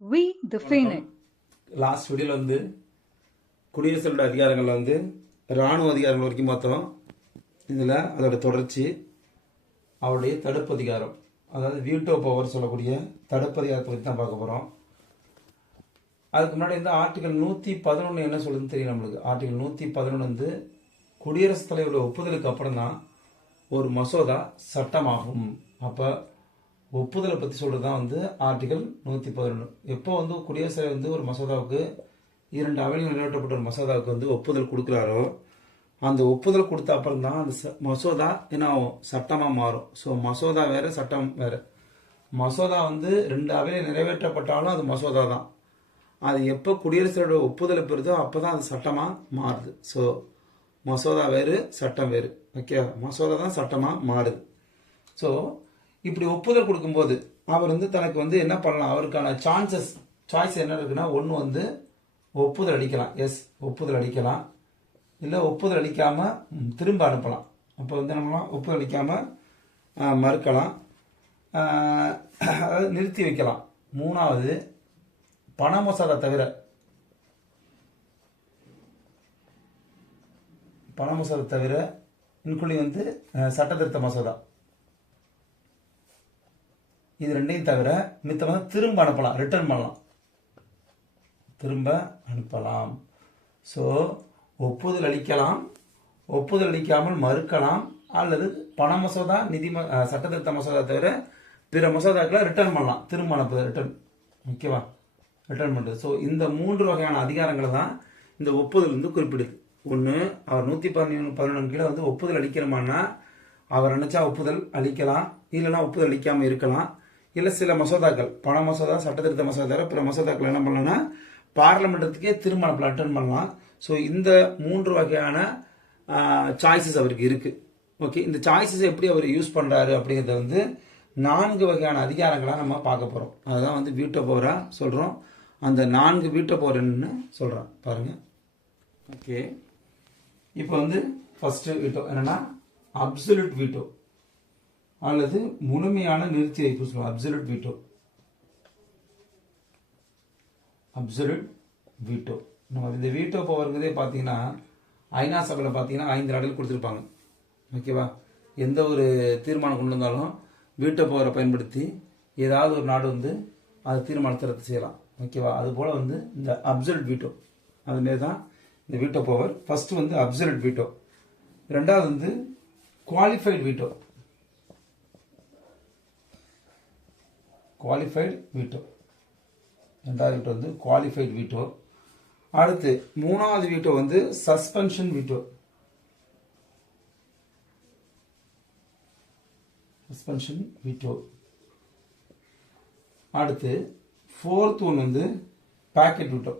We the Phoenix. Last வீடியோவில் வந்து குடியரசோட அதிகாரங்களில் வந்து இராணுவ அதிகாரங்கள் வரைக்கும் பார்த்தோம். இதில் அதோட தொடர்ச்சி அவருடைய தடுப்பு அதிகாரம், அதாவது வீட்டோ பவர் சொல்லக்கூடிய தடுப்பு அதிகாரத்தை பற்றி தான் பார்க்க போகிறோம். அதுக்கு முன்னாடி வந்து ஆர்டிகல் 111 என்ன சொல்லுதுன்னு தெரியும் நம்மளுக்கு. ஆர்டிகல் 111 வந்து குடியரசுத் தலைவரோட ஒப்புதலுக்கு அப்புறம் தான் ஒரு மசோதா சட்டமாகும். அப்போ ஒப்புதலை பற்றி சொல்கிறது தான் வந்து ஆர்டிகல் 111. எப்போ வந்து குடியரசுத் தலைவர் வந்து ஒரு மசோதாவுக்கு 2 அவையில் நிறைவேற்றப்பட்ட ஒரு மசோதாவுக்கு வந்து ஒப்புதல் கொடுக்குறாரோ, அந்த ஒப்புதல் கொடுத்த அப்புறம் தான் அந்த மசோதா என்ன ஆகும், சட்டமாக மாறும். ஸோ மசோதா வேறு, சட்டம் வேறு. மசோதா வந்து 2 அவையில் நிறைவேற்றப்பட்டாலும் அது மசோதா தான். அது எப்போ குடியரசோட ஒப்புதலை பெறுதோ அப்போ தான் அது சட்டமாக மாறுது. ஸோ மசோதா வேறு, சட்டம் வேறு. ஓகே, மசோதா தான் சட்டமாக மாறுது. ஸோ இப்படி ஒப்புதல் கொடுக்கும்போது அவர் வந்து தனக்கு வந்து என்ன பண்ணலாம், அவருக்கான சாய்ஸ் என்ன இருக்குன்னா, ஒன்று வந்து ஒப்புதல் அளிக்கலாம், எஸ் ஒப்புதல் அளிக்கலாம். இல்லை ஒப்புதல் அளிக்காமல் திரும்ப அனுப்பலாம். அப்போ வந்து நம்ம ஒப்புதல் அளிக்காமல் மறுக்கலாம், அதாவது நிறுத்தி வைக்கலாம். 3வது பண மசோதா தவிர, பண மசோதா தவிர இன்க்ளூடிங் வந்து சட்டத்திருத்த மசோதா, இது 2ஐயும் தவிர மித்த வந்து திரும்ப அனுப்பலாம், ரிட்டர்ன் பண்ணலாம், திரும்ப அனுப்பலாம். ஸோ ஒப்புதல் அளிக்கலாம், ஒப்புதல் அளிக்காமல் மறுக்கலாம், அல்லது பண மசோதா, சட்டத்திருத்த மசோதா தவிர பிற மசோதாக்களை ரிட்டர்ன் பண்ணலாம், திரும்ப அனுப்புது, ரிட்டர்ன். ஓகேவா, ரிட்டர்ன் பண்ணுறது. ஸோ இந்த 3 வகையான அதிகாரங்களை தான் இந்த ஒப்புதல் வந்து குறிப்பிடுது. ஒன்று, அவர் 111 கீழே வந்து ஒப்புதல் அளிக்கிறோமான்னா அவர் நினைச்சா ஒப்புதல் அளிக்கலாம், இல்லைன்னா ஒப்புதல் அளிக்காமல் இருக்கலாம். இல்லை சில மசோதாக்கள், பண மசோதா, சட்டத்திருத்த மசோதா தவிர பிற மசோதாக்கள் என்ன பண்ணலாம்னா பார்லமெண்ட்டுக்கே திரும்ப அனுப்பலாம், ரிட்டர்ன் பண்ணலாம். ஸோ இந்த 3 வகையான சாய்ஸஸ் அவருக்கு இருக்குது. ஓகே, இந்த சாய்ஸஸ் எப்படி அவர் யூஸ் பண்ணுறாரு அப்படிங்கிறத வந்து 4 வகையான அதிகாரங்களாக நம்ம பார்க்க போகிறோம். அதுதான் வந்து வீட்டோ பவராக சொல்கிறோம். அந்த 4 வீட்டோ பவர் என்னன்னு சொல்கிறோம் பாருங்கள். ஓகே, இப்போ வந்து ஃபஸ்ட்டு வீட்டோ என்னென்னா அப்சல்யூட் வீட்டோ அல்லது முழுமையான நிறுத்தி வைப்பு சொல்லுவோம். Absolute veto, absolute veto. நம்ம இந்த வீட்டோ பவர்ங்கிறதே பார்த்தீங்கன்னா ஐநா சபையில் பார்த்தீங்கன்னா 5 நாடுகள் கொடுத்துருப்பாங்க. ஓகேவா, எந்த ஒரு தீர்மானம் கொண்டு வந்தாலும் வீட்டோ பவரை பயன்படுத்தி ஏதாவது ஒரு நாடு வந்து அது தீர்மானத்தை ரத்து செய்யலாம். ஓகேவா, அதுபோல் வந்து இந்த அப்சல்யூட் வீட்டோ, அதுமாரி தான் இந்த வீட்டோ பவர். ஃபர்ஸ்ட் வந்து அப்சல்யூட் வீட்டோ, 2வது வந்து குவாலிஃபைடு வீட்டோ, குவாலிஃபைடு வீட்டோ, 2வது வீட்டோ வந்து குவாலிஃபைடு வீட்டோ. அடுத்து 3வது வீட்டோ வந்து சஸ்பென்ஷன் வீட்டோ, சஸ்பென்ஷன் வீட்டோ. அடுத்து 4th ஒன் வந்து பாக்கெட் வீட்டோ,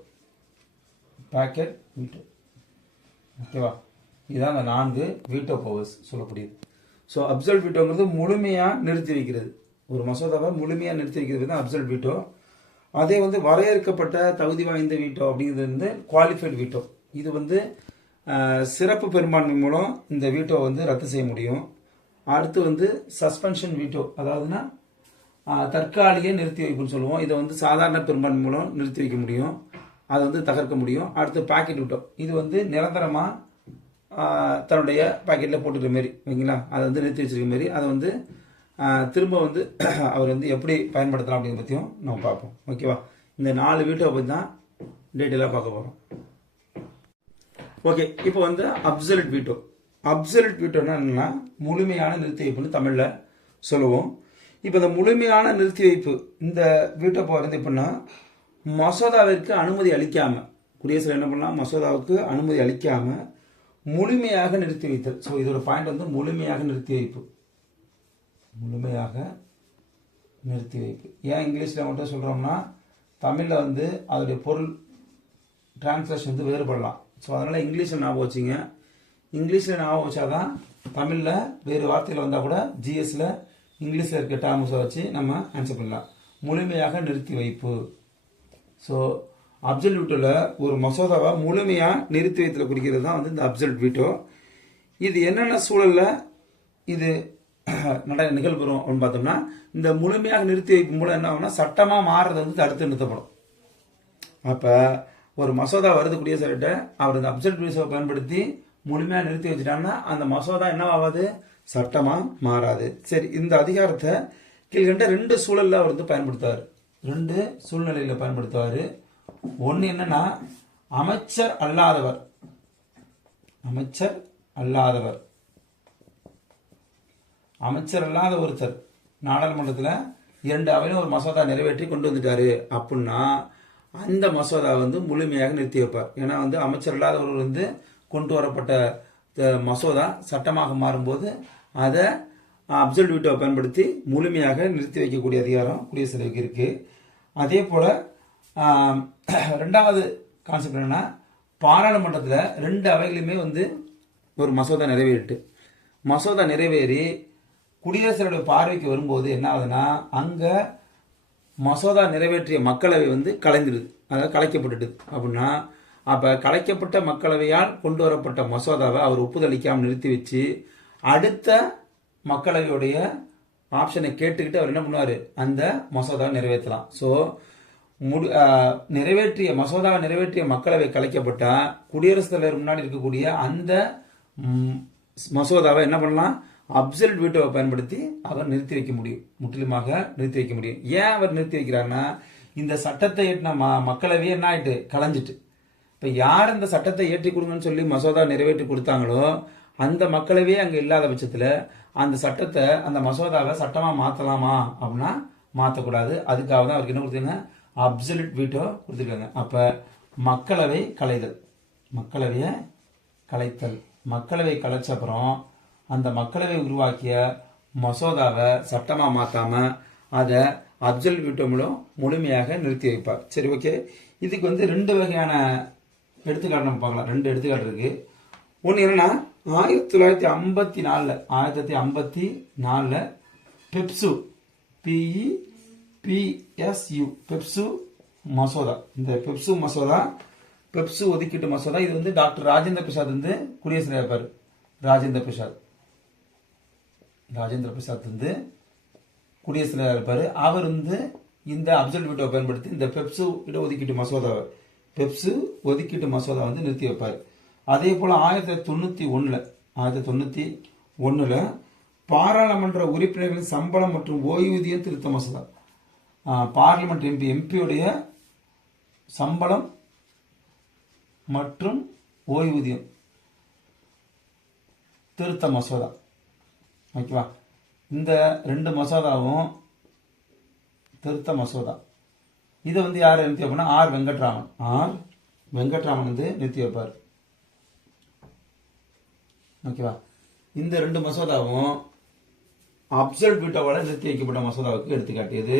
பாக்கெட் வீட்டோ. ஓகேவா, இதுதான் அந்த 4 வீட்டோ பவர்ஸ் சொல்லக்கூடியது. ஸோ அப்சல்யூட் வீட்டோங்கிறது முழுமையாக நிறுத்தி வைக்கிறது, ஒரு மசோதாவை முழுமையாக நிறுத்தி வைக்கிறது தான் அப்சல்யூட் வீட்டோ. அதே வந்து வரையறுக்கப்பட்ட தகுதி வாய்ந்த வீட்டோ அப்படிங்கிறது வந்து குவாலிஃபைடு வீட்டோ. இது வந்து சிறப்பு பெரும்பான்மை மூலம் இந்த வீட்டோ வந்து ரத்து செய்ய முடியும். அடுத்து வந்து சஸ்பென்ஷன் வீட்டோ, அதாவதுன்னா தற்காலிக நிறுத்தி வைப்புன்னு சொல்லுவோம். இதை வந்து சாதாரண பெரும்பான்மை மூலம் நிறுத்தி வைக்க முடியும், அதை வந்து தகர்க்க முடியும். அடுத்து பாக்கெட் வீட்டோ, இது வந்து நிரந்தரமாக தன்னுடைய பாக்கெட்டில் போட்டுக்கிற மாரி, ஓகேங்களா, அதை வந்து நிறுத்தி வச்சிருக்க மாரி, அதை வந்து திரும்ப வந்து அவர் வந்து எப்படி பயன்படுத்தலாம் அப்படிங்கிற பற்றியும் நம்ம பார்ப்போம். ஓகேவா, இந்த 4 வீட்டோவை பற்றி தான் டீட்டெயிலாக பார்க்க போகிறோம். ஓகே, இப்போ வந்து அப்சல்யூட் வீட்டோ. அப்சல்யூட் வீட்டோன்னா என்னன்னா முழுமையான நிறுத்தி வைப்புன்னு தமிழில் சொல்லுவோம். இப்போ இந்த முழுமையான நிறுத்தி வைப்பு, இந்த வீட்டோ பவர் வந்து எப்படின்னா மசோதாவிற்கு அனுமதி அளிக்காமல், குடியரசு என்ன பண்ணலாம், மசோதாவுக்கு அனுமதி அளிக்காமல் முழுமையாக நிறுத்தி வைத்தல். ஸோ இதோட பாயிண்ட் வந்து முழுமையாக நிறுத்தி வைப்பு, முழுமையாக நிறுத்தி வைப்பு. ஏன் இங்கிலீஷில் மட்டும் சொல்கிறோம்னா தமிழில் வந்து அதோடைய பொருள் டிரான்ஸ்லேஷன் வந்து வேறுபடலாம். ஸோ அதனால் இங்கிலீஷில் ஞாபகம் வச்சிங்க. இங்கிலீஷில் ஞாபகம் வச்சாதான் தமிழில் வேறு வார்த்தையில் வந்தால் கூட ஜிஎஸ்சில் இங்கிலீஷில் இருக்க டேர்ம்ஸை வச்சு நம்ம ஆன்சர் பண்ணலாம். முழுமையாக நிறுத்தி வைப்பு. ஸோ அப்சல்யூட்டில் ஒரு மசோதாவை முழுமையாக நிறுத்தி வைத்தில் குறிக்கிறது தான் வந்து இந்த அப்சல்யூட் வீட்டோ. இது என்னென்ன சூழலில் இது நிகழ்வுறும் அப்படின்னு பார்த்தோம்னா இந்த முழுமையாக நிறுத்தி வைக்கும் மூலம் என்ன ஆகும்னா சட்டமா மாறுறது வந்து தடுத்து நிறுத்தப்படும். அப்ப ஒரு மசோதா வருது குடியரசுகிட்ட, அவர் இந்த அப்சல்யூட் வீட்டோவை பயன்படுத்தி முழுமையா நிறுத்தி வச்சுட்டாங்கன்னா அந்த மசோதா என்ன ஆகாது, சட்டமா மாறாது. சரி, இந்த அதிகாரத்தை கீழ்கண்ட 2 சூழல்ல அவர் வந்து பயன்படுத்துவார், 2 சூழ்நிலையில பயன்படுத்துவார். ஒன்னு என்னன்னா அமைச்சர் அல்லாதவர், அமைச்சர் அல்லாதவர், அமைச்சர் அல்லாத ஒருத்தர் நாடாளுமன்றத்தில் 2 அவையிலும் ஒரு மசோதா நிறைவேற்றி கொண்டு வந்துட்டாரு அப்படின்னா அந்த மசோதா வந்து முழுமையாக நிறுத்தி வைப்பார். ஏன்னா வந்து அமைச்சர் இல்லாதவர் வந்து கொண்டு வரப்பட்ட மசோதா சட்டமாக மாறும்போது அதை அப்சல்யூட் வீட்டோவை பயன்படுத்தி முழுமையாக நிறுத்தி வைக்கக்கூடிய அதிகாரம் குடியரசுத் தலைவருக்கு இருக்கு. அதே போல 2வது கான்செப்ட் என்னன்னா பாராளுமன்றத்தில் 2 அவைகளுமே வந்து ஒரு மசோதா நிறைவேறிட்டு மசோதா நிறைவேறி குடியரசுடைய பார்வைக்கு வரும்போது என்ன ஆகுதுன்னா அங்க மசோதா நிறைவேற்றிய மக்களவை வந்து கலைஞ்சிடுது, அதாவது கலைக்கப்பட்டுடுது. அப்படின்னா அப்ப கலைக்கப்பட்ட மக்களவையால் கொண்டு வரப்பட்ட மசோதாவை அவர் ஒப்புதல் அளிக்காமல் நிறுத்தி வச்சு அடுத்த மக்களவையுடைய ஆப்ஷனை கேட்டுக்கிட்டு அவர் என்ன பண்ணுவாரு, அந்த மசோதாவை நிறைவேற்றலாம். ஸோ நிறைவேற்றிய மசோதாவை நிறைவேற்றிய மக்களவை கலைக்கப்பட்டா குடியரசுத் தலைவர் முன்னாடி இருக்கக்கூடிய அந்த மசோதாவை என்ன பண்ணலாம், அப்சல்யூட் வீட்டோவை பயன்படுத்தி அவர் நிறுத்தி வைக்க முடியும், முற்றிலுமாக நிறுத்தி வைக்க முடியும். ஏன் அவர் நிறுத்தி வைக்கிறாருன்னா இந்த சட்டத்தை ஏற்றின மக்களவையே என்ன ஆயிட்டு, கலைஞ்சிட்டு. இப்ப யார் இந்த சட்டத்தை ஏற்றி கொடுங்கன்னு சொல்லி மசோதா நிறைவேற்றி கொடுத்தாங்களோ அந்த மக்களவையே அங்க இல்லாத பட்சத்துல அந்த சட்டத்தை அந்த மசோதாவை சட்டமா மாத்தலாமா அப்படின்னா மாத்தக்கூடாது. அதுக்காக தான் அவருக்கு என்ன கொடுத்தீங்க, அப்சல்யூட் வீட்டோ கொடுத்துருக்காங்க. அப்ப மக்களவை கலைதல், மக்களவையை கலைத்தல், மக்களவை கலைச்ச அப்புறம் அந்த மக்களவை உருவாக்கிய மசோதாவை சட்டமா மாத்தாம அதை அப்சல்யூட் வீட்டோ மூலம் முழுமையாக நிறுத்தி வைப்பார். சரி, ஓகே. இதுக்கு வந்து 2 வகையான எடுத்துக்காட்டு நம்ம பார்க்கலாம். 2 எடுத்துக்காட்டு இருக்கு. ஒன்று என்னன்னா 1954 பெப்சு, PEPSU பெப்சு மசோதா. இந்த பெப்சு மசோதா, பெப்சு ஒதுக்கீட்டு மசோதா, இது வந்து டாக்டர் ராஜேந்திர பிரசாத் வந்து குடியரசுத் தலைவர் இருப்பார். ராஜேந்திர பிரசாத் வந்து குடியரசுத் தலைவர் இருப்பார். அவர் வந்து இந்த அப்சல்யூட் வீட்டோவை பயன்படுத்தி இந்த பெப்சு இடஒதுக்கீட்டு மசோதாவை, பெப்சு ஒதுக்கீட்டு மசோதா வந்து நிறுத்தி வைப்பார். அதே போல 1991 பாராளுமன்ற உறுப்பினர்களின் சம்பளம் மற்றும் ஓய்வூதியம் திருத்த மசோதா, பார்லிமெண்ட் எம்பியுடைய சம்பளம் மற்றும் ஓய்வூதியம் திருத்த மசோதா. ஓகேவா, இந்த 2 மசோதாவும் திருத்த மசோதா. இதை வந்து யார் நிறுத்தி வைப்பா, ஆர் வெங்கட்ராமன் வந்து நிறுத்தி வைப்பார். ஓகேவா, இந்த 2 மசோதாவும் அப்சல்யூட் வீட்டோவால நிறுத்தி வைக்கப்பட்ட மசோதாவுக்கு எடுத்துக்காட்டியது.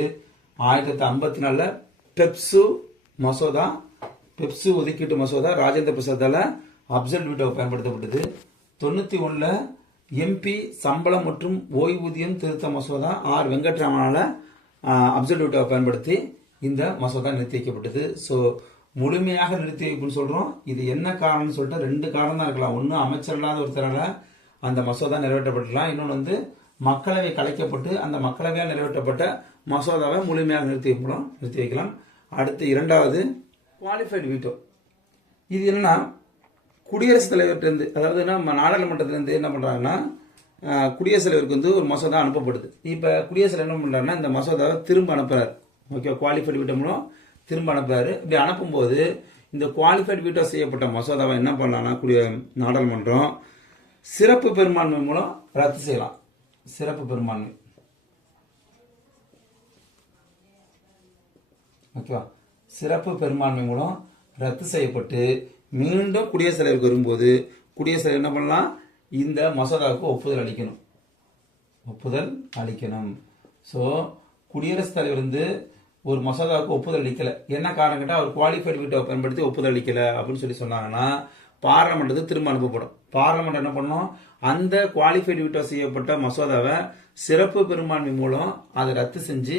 1954 பெப்சு மசோதா, பெப்சு ஒதுக்கீட்டு மசோதா ராஜேந்திர பிரசாத்தால அப்சல்யூட் வீட்டோவை பயன்படுத்தப்பட்டது. 91 எம்பி சம்பளம் மற்றும் ஓய்வூதியம் திருத்த மசோதா ஆர் வெங்கட்ராமனால அப்சல்யூட் வீட்டோவை பயன்படுத்தி இந்த மசோதா நிறுத்தி வைக்கப்பட்டது. ஸோ முழுமையாக நிறுத்தி வைப்புன்னு சொல்றோம். இது என்ன காரணம்னு சொல்லிட்டு 2 காரணம் தான் இருக்கலாம். ஒன்று அமைச்சர் இல்லாத ஒருத்தரால அந்த மசோதா நிறைவேற்றப்படலாம், இன்னொன்று வந்து மக்களவை கலைக்கப்பட்டு அந்த மக்களவையால் நிறைவேற்றப்பட்ட மசோதாவை முழுமையாக நிறுத்தி வைக்கலாம். அடுத்து 2வது குவாலிஃபைடு வீட்டோ. இது என்னன்னா குடியரசுத் தலைவர்கிட்ட, அதாவது நம்ம நாடாளுமன்றத்திலிருந்து என்ன பண்றாங்கன்னா குடியரசுத் தலைவருக்கு வந்து ஒரு மசோதா அனுப்பப்படுது. இப்ப குடியரசுத் தலைவர் என்ன பண்றாருன்னா இந்த மசோதாவை திரும்ப அனுப்புறாரு. ஓகே, குவாலிஃபைடு வீட்டோ மூலம் திரும்ப அனுப்புறாரு. இப்படி அனுப்பும்போது இந்த குவாலிஃபைடு வீட்டோ செய்யப்பட்ட மசோதாவை என்ன பண்ணலாம்னா நாடாளுமன்றம் சிறப்பு பெரும்பான்மை மூலம் ரத்து செய்யலாம். சிறப்பு பெரும்பான்மை, ஓகேவா, சிறப்பு பெரும்பான்மை மூலம் ரத்து செய்யப்பட்டு மீண்டும் குடியரசுத் தலைவருக்கு வரும்போது குடியரசுத் தலைவர் என்ன பண்ணலாம், இந்த மசோதாவுக்கு ஒப்புதல் அளிக்கணும். ஸோ குடியரசுத் தலைவர் வந்து ஒரு மசோதாவுக்கு ஒப்புதல் அளிக்கல, என்ன காரணம் கேட்டால் அவர் குவாலிஃபைடு வீட்டோவை பயன்படுத்தி ஒப்புதல் அளிக்கல அப்படின்னு சொல்லி சொன்னாங்கன்னா பார்லமெண்ட்டுக்கு திரும்ப அனுப்பப்படும். பார்லமெண்ட் என்ன பண்ணும், அந்த குவாலிஃபைடு வீட்டோ செய்யப்பட்ட மசோதாவை சிறப்பு பெரும்பான்மை மூலம் அதை ரத்து செஞ்சு